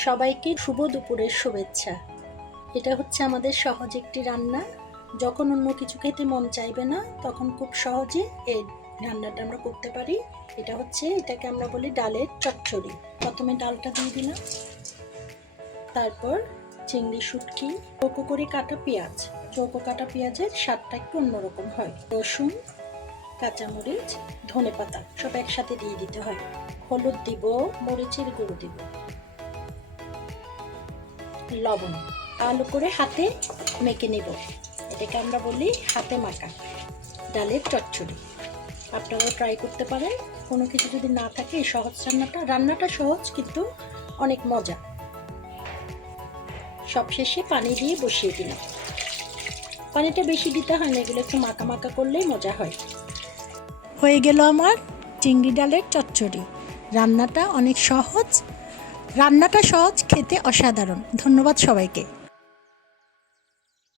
সবাইকে শুভ দুপুরের শুভেচ্ছা। এটা হচ্ছে আমাদের সহজ একটি রান্না। যখন অন্য কিছু খেতে মন চাইবে না তখন খুব সহজে এই রান্নাটা আমরা করতে পারি। এটাকে আমরা বলি ডালের চচ্চড়ি। প্রথমে ডালটা দিয়ে দিলাম, তারপর চিংড়ি শুটকি, চৌকো করে কাটা পেঁয়াজ। চৌকো কাটা পেঁয়াজের স্বাদটা একটু অন্যরকম হয়। রসুন, কাঁচামরিচ, ধনেপাতা সব একসাথে দিয়ে দিতে হয়। হলুদ দিব, মরিচের গুঁড়ো দিব, লবণ। ভালো করে হাতে মেখে নেব। এটাকে আমরা বলি হাতে মাখা ডালের চচ্চড়ি। আপনারাও ট্রাই করতে পারেন। কোনো কিছু যদি না থাকে এই সহজ রান্নাটা সহজ কিন্তু অনেক মজা। সবশেষে পানি দিয়ে বসিয়ে দিলাম। পানিটা বেশি দিতে হয় না, এগুলো একটু মাখা মাখা করলেই মজা হয়। হয়ে গেল আমার চিংড়ি ডালের চচ্চড়ি। রান্নাটা সহজ, খেতে অসাধারণ। ধন্যবাদ সবাইকে।